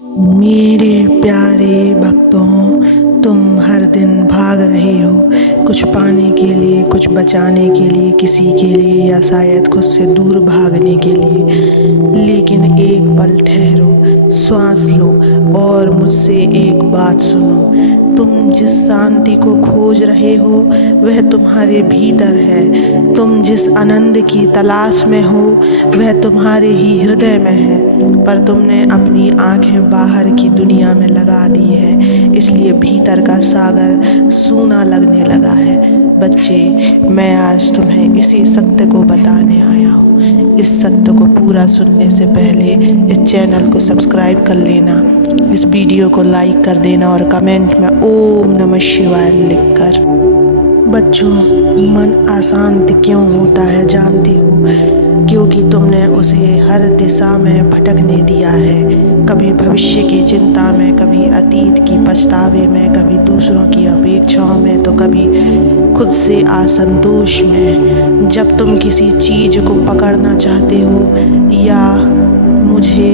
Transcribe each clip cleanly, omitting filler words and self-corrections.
मेरे प्यारे भक्तों, तुम हर दिन भाग रहे हो, कुछ पाने के लिए, कुछ बचाने के लिए, किसी के लिए या शायद खुद से दूर भागने के लिए। लेकिन एक पल ठहरो, श्वास लो और मुझसे एक बात सुनो। तुम जिस शांति को खोज रहे हो वह तुम्हारे भीतर है। तुम जिस आनंद की तलाश में हो वह तुम्हारे ही हृदय में है, पर तुमने अपनी आंखें बाहर की दुनिया में लगा दी है, इसलिए भीतर का सागर सूना लगने लगा है। बच्चे, मैं आज तुम्हें इसी सत्य को बताने आया हूँ। इस सत्य को पूरा सुनने से पहले इस चैनल को सब्सक्राइब कर लेना, इस वीडियो को लाइक कर देना और कमेंट में ओम नमः शिवाय लिखकर। बच्चों, मन अशांत क्यों होता है जानते हो? क्योंकि तुमने उसे हर दिशा में भटकने दिया है। कभी भविष्य की चिंता में, कभी अतीत की पछतावे में, कभी दूसरों की अपेक्षाओं में, तो कभी खुद से असंतोष में। जब तुम किसी चीज़ को पकड़ना चाहते हो या मुझे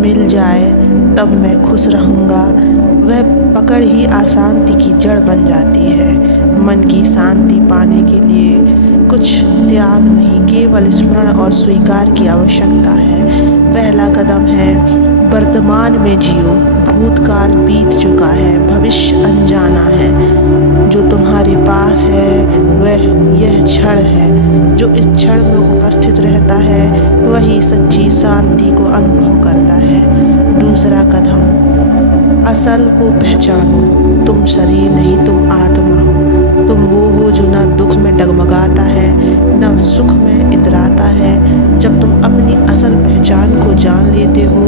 मिल जाए तब मैं खुश रहूँगा, वह पकड़ ही अशांति की जड़ बन जाती है। मन की शांति पाने के लिए कुछ त्याग नहीं, केवल स्मरण और स्वीकार की आवश्यकता है। पहला कदम है वर्तमान में जियो। भूतकाल बीत चुका है, भविष्य अनजाना है। जो तुम्हारे पास है वह यह क्षण है। जो इस क्षण में उपस्थित रहता है वही सच्ची शांति को अनुभव करता है। दूसरा कदम, असल को पहचानो। तुम शरीर नहीं, तुम आत्मा हो। तुम वो हो जो न दुख में डगमगाता है, न सुख में इतराता है। जब तुम अपनी असल पहचान को जान लेते हो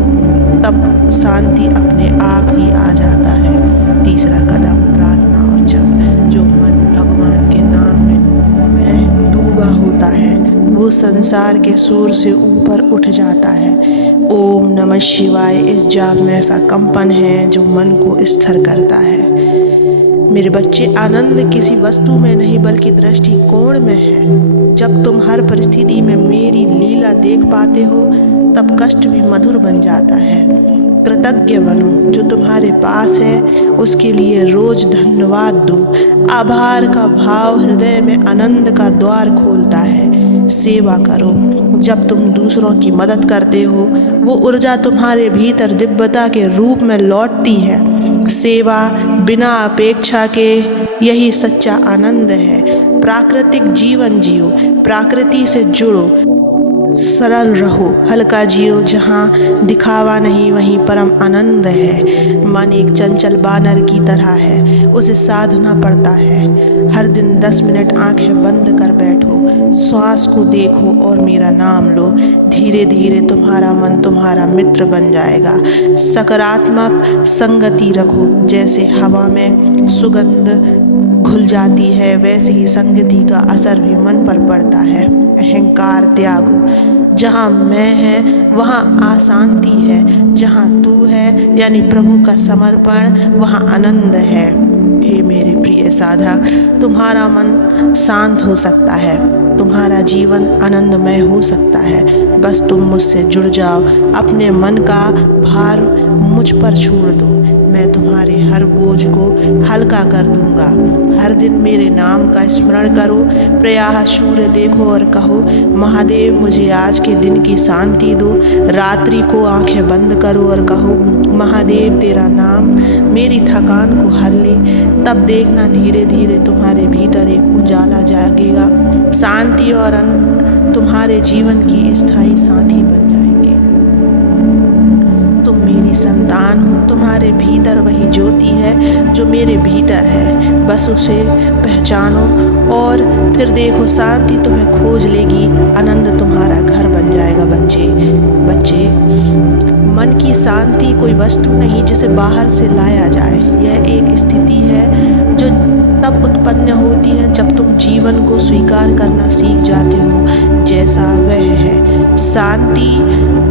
तब शांति अपने आप ही आ जाता है। तीसरा कदम, प्रार्थना और जप। जो मन भगवान के नाम में डूबा होता है वो संसार के शोर से ऊपर उठ जाता है। ओम नमः शिवाय इस जाप में ऐसा कंपन है जो मन को स्थिर करता है। मेरे बच्चे, आनंद किसी वस्तु में नहीं बल्कि दृष्टिकोण में है। जब तुम हर परिस्थिति में मेरी लीला देख पाते हो तब कष्ट भी मधुर बन जाता है। कृतज्ञ बनो, जो तुम्हारे पास है उसके लिए रोज धन्यवाद दो। आभार का भाव हृदय में आनंद का द्वार खोलता है। सेवा करो। जब तुम दूसरों की मदद करते हो वो ऊर्जा तुम्हारे भीतर दिव्यता के रूप में लौटती है। सेवा बिना अपेक्षा के यही सच्चा आनंद है। प्राकृतिक जीवन जियो, प्रकृति से जुड़ो, सरल रहो, हल्का जियो। जहाँ दिखावा नहीं वहीं परम आनंद है। मन एक चंचल बानर की तरह है, उसे साधना पड़ता है। हर दिन 10 मिनट आंखें बंद कर बैठो, श्वास को देखो और मेरा नाम लो। धीरे धीरे तुम्हारा मन तुम्हारा मित्र बन जाएगा। सकारात्मक संगति रखो। जैसे हवा में सुगंध घुल जाती है वैसे ही संगति का असर भी मन पर पड़ता है। अहंकार त्यागो। जहाँ मैं है वहाँ अशांति है, जहाँ तू है यानी प्रभु का समर्पण वहाँ आनंद है। हे मेरे प्रिय साधक, तुम्हारा मन शांत हो सकता है, तुम्हारा जीवन आनंदमय हो सकता है। बस तुम मुझसे जुड़ जाओ, अपने मन का भार मुझ पर छोड़ दो। मैं तुम्हारे हर बोझ को हल्का कर दूंगा। हर दिन मेरे नाम का स्मरण करो, प्रयाह सूर्य देखो और कहो, महादेव मुझे आज के दिन की शांति दो। रात्रि को आंखें बंद करो और कहो, महादेव तेरा नाम मेरी थकान को हर ले। तब देखना धीरे धीरे तुम्हारे भीतर एक उजाला जागेगा। शांति और आनंद तुम्हारे जीवन की स्थायी साथी बन जाएंगे। तुम मेरी संतान हो, तुम्हारे भीतर वही ज्योति है जो मेरे भीतर है। बस उसे पहचानो और फिर देखो शांति तुम्हें खोज लेगी, आनंद तुम्हारा घर बन जाएगा। बच्चे, मन की शांति कोई वस्तु नहीं जिसे बाहर से लाया जाए। यह एक स्थिति है जो तब उत्पन्न होती है जब तुम जीवन को स्वीकार करना सीख जाते हो जैसा वह है। शांति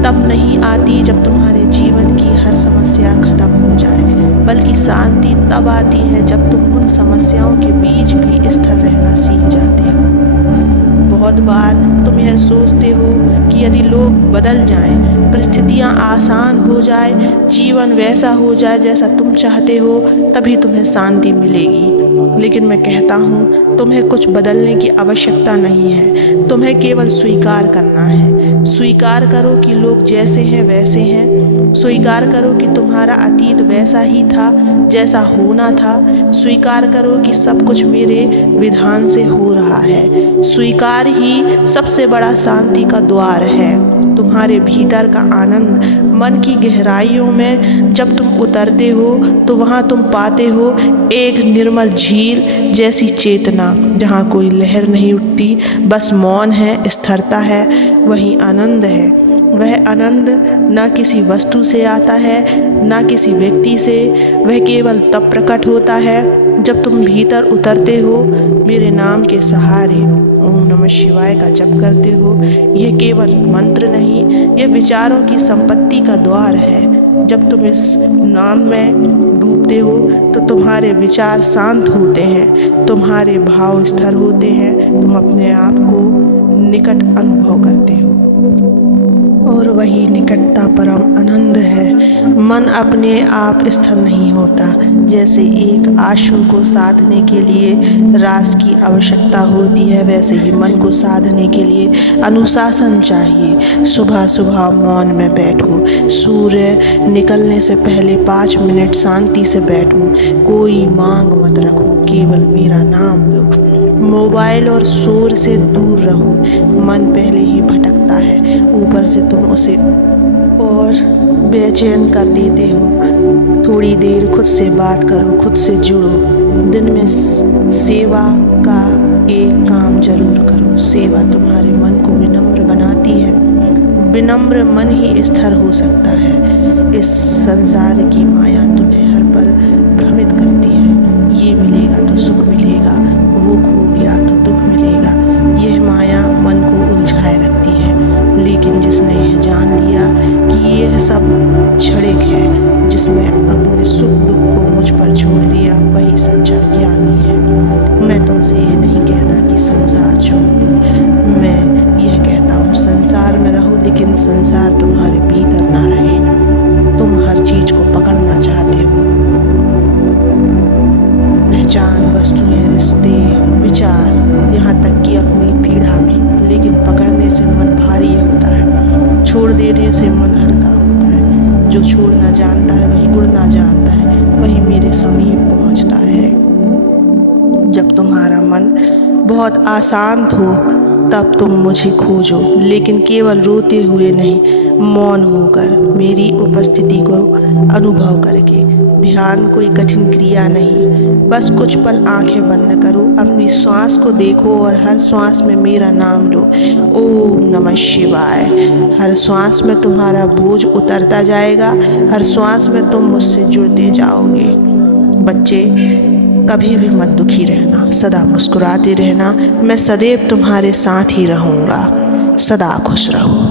तब नहीं आती जब तुम्हारे जीवन की हर समस्या खत्म हो जाए, बल्कि शांति तब आती है जब तुम उन समस्याओं के बीच भी स्थिर रहना सीख जाते हो। बहुत बार तुम यह सोचते हो कि यदि लोग बदल जाएं, परिस्थितियां आसान हो जाए, जीवन वैसा हो जाए जैसा तुम चाहते हो, तभी तुम्हें शांति मिलेगी। लेकिन मैं कहता हूँ तुम्हें कुछ बदलने की आवश्यकता नहीं है, तुम्हें केवल स्वीकार करना है। स्वीकार करो कि लोग जैसे हैं वैसे हैं। स्वीकार करो कि तुम्हारा अतीत वैसा ही था जैसा होना था। स्वीकार करो कि सब कुछ मेरे विधान से हो रहा है। स्वीकार ही सबसे बड़ा शांति का द्वार है। तुम्हारे भीतर का आनंद मन की गहराइयों में जब तुम उतरते हो तो वहाँ तुम पाते हो एक निर्मल झील जैसी चेतना, जहाँ कोई लहर नहीं उठती, बस मौन है, स्थिरता है। वही आनंद है। वह आनंद न किसी वस्तु से आता है, न किसी व्यक्ति से। वह केवल तब प्रकट होता है जब तुम भीतर उतरते हो, मेरे नाम के सहारे ओम नमः शिवाय का जप करते हो। यह केवल मंत्र नहीं, यह विचारों की संपत्ति का द्वार है। जब तुम इस नाम में डूबते हो तो तुम्हारे विचार शांत होते हैं, तुम्हारे भाव स्थिर होते हैं, तुम अपने आप को निकट अनुभव करते हो। और वही निकटता परम आनंद है। मन अपने आप स्थिर नहीं होता। जैसे एक आशु को साधने के लिए रास की आवश्यकता होती है, वैसे ही मन को साधने के लिए अनुशासन चाहिए। सुबह सुबह मौन में बैठो, सूर्य निकलने से पहले 5 मिनट शांति से बैठो। कोई मांग मत रखो, केवल मेरा नाम लो। मोबाइल और शोर से दूर रहो। मन पहले ही भटकता है, ऊपर से तुम उसे और बेचैन कर देते हो। थोड़ी देर खुद से बात करो, खुद से जुड़ो। दिन में सेवा का एक काम जरूर करो। सेवा तुम्हारे मन को विनम्र बनाती है। विनम्र मन ही स्थिर हो सकता है। इस संसार की माया तुम्हें हर पल भ्रमित करती है। ये मिलेगा तो सुख मिलेगा, वो खो गया तो दुख मिलेगा। यह माया मन को उलझाए रखती है। लेकिन जिसने यह जान लिया कि यह सब क्षणिक है, जिसने अपने सुख दुख को मुझ पर छोड़ दिया, वही सच्चा ज्ञानी है। मैं तुमसे ये नहीं कहता कि संसार छोड़ दो। मैं यह कहता हूँ संसार में रहो, लेकिन संसार तुम्हारे भीतर ना रहे। तुम हर चीज को पकड़ना चाहते हो, पहचान, वस्तुएं, रिश्ते, विचार, यहाँ तक कि अपनी पीड़ा भी। लेकिन पकड़ने से मन भारी होता है, छोड़ देने से मन हल्का होता है। जो छोड़ना जानता है वही उड़ना जानता है, वही मेरे समीप पहुँचता है। जब तुम्हारा मन बहुत अशांत हो तब तुम मुझे खोजो, लेकिन केवल रोते हुए नहीं, मौन होकर, मेरी उपस्थिति को अनुभव करके। ध्यान कोई कठिन क्रिया नहीं, बस कुछ पल आंखें बंद करो, अपनी श्वास को देखो और हर श्वास में मेरा नाम लो, ओम नमः शिवाय। हर श्वास में तुम्हारा बोझ उतरता जाएगा, हर श्वास में तुम मुझसे जुड़ते जाओगे। बच्चे, कभी भी मत दुखी रहना, सदा मुस्कुराते रहना। मैं सदैव तुम्हारे साथ ही रहूँगा। सदा खुश रहो।